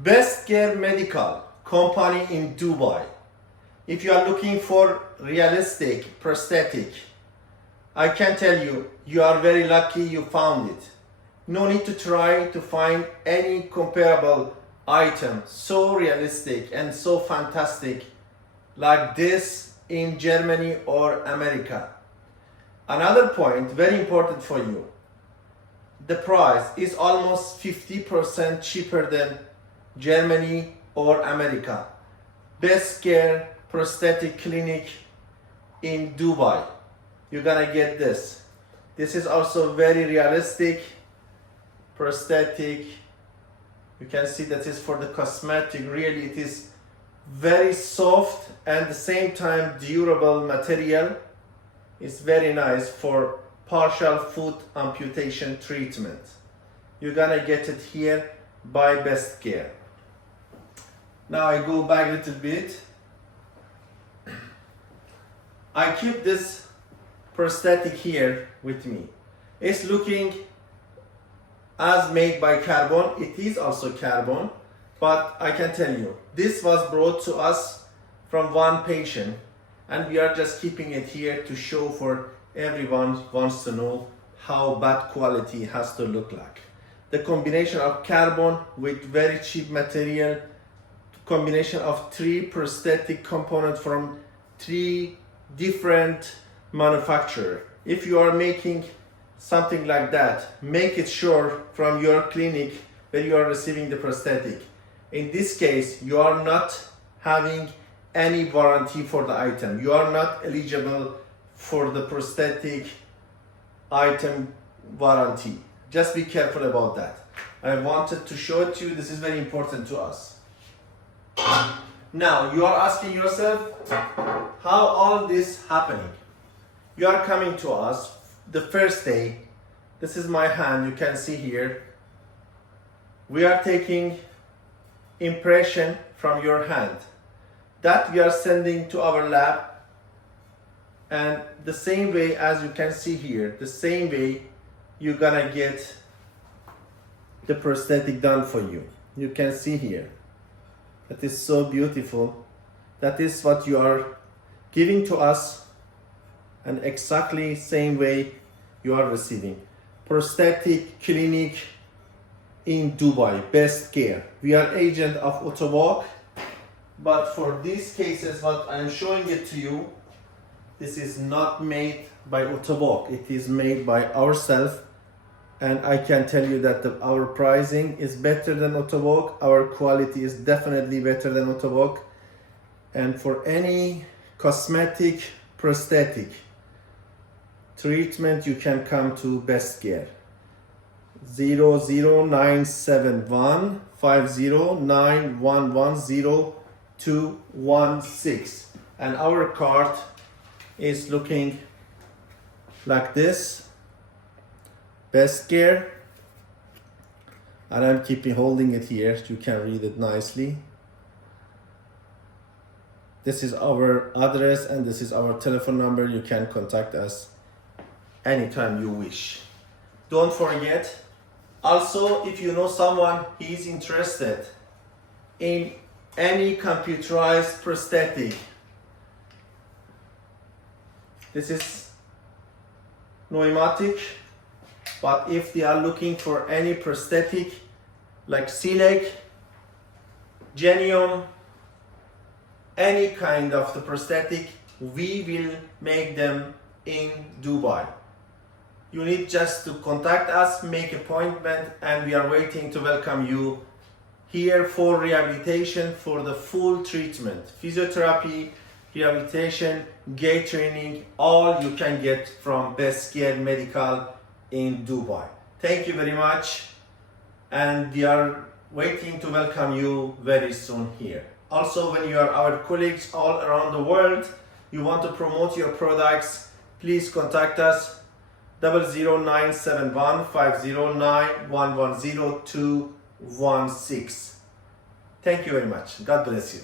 BestCare Medical company in Dubai. If you are looking for realistic prosthetic, I can tell you, you are very lucky you found it. No need to try to find any comparable item so realistic and so fantastic like this in Germany or America. Another point, very important for you, the price is almost 50% cheaper than Germany or America. BestCare prosthetic clinic in Dubai. You're gonna get this. This is also very realistic prosthetic. You can see that is for the cosmetic. Really, it is very soft and at the same time durable material. It's very nice for partial foot amputation treatment. You're gonna get it here by BestCare. Now I go back a little bit. I keep this prosthetic here with me. It's looking as made by carbon. It is also carbon, but I can tell you, this was brought to us from one patient and we are just keeping it here to show for everyone who wants to know how bad quality has to look like. The combination of carbon with very cheap material, combination of 3 prosthetic components from 3 different manufacturers. If you are making something like that, make it sure from your clinic where you are receiving the prosthetic. In this case, you are not having any warranty for the item. You are not eligible for the prosthetic item warranty. Just be careful about that. I wanted to show it to you. This is very important to us. Now, you are asking yourself, how all this happening? You are coming to us the first day. This is my hand, you can see here. We are taking impression from your hand. That we are sending to our lab, and the same way as you can see here, the same way you're gonna get the prosthetic done for you. You can see here. That is so beautiful. That is what you are giving to us, and exactly same way you are receiving. Prosthetic clinic in Dubai, BestCare. We are agent of ottobock, but for these cases, what I am showing it to you, this is not made by ottobock. It is made by ourselves, and I can tell you that our pricing is better than ottobock. Our quality is definitely better than ottobock. And for any cosmetic prosthetic treatment, you can come to BestCare. 00971 509110216, and our card is looking like this. BestCare, and I'm keeping holding it here. You can read it nicely. This is our address and this is our telephone number. You can contact us anytime you wish. Don't forget, also, if you know someone who is interested in any computerized prosthetic, this is pneumatic, but if they are looking for any prosthetic like silicone, genium, any kind of the prosthetic, we will make them in Dubai. You need just to contact us, make appointment, and we are waiting to welcome you here for rehabilitation, for the full treatment, physiotherapy, rehabilitation, gait training, all you can get from BestCare Medical in Dubai. Thank you very much, and we are waiting to welcome you very soon here. Also, when you are our colleagues all around the world, you want to promote your products, please contact us 00971 509110216. Thank you very much. God bless you.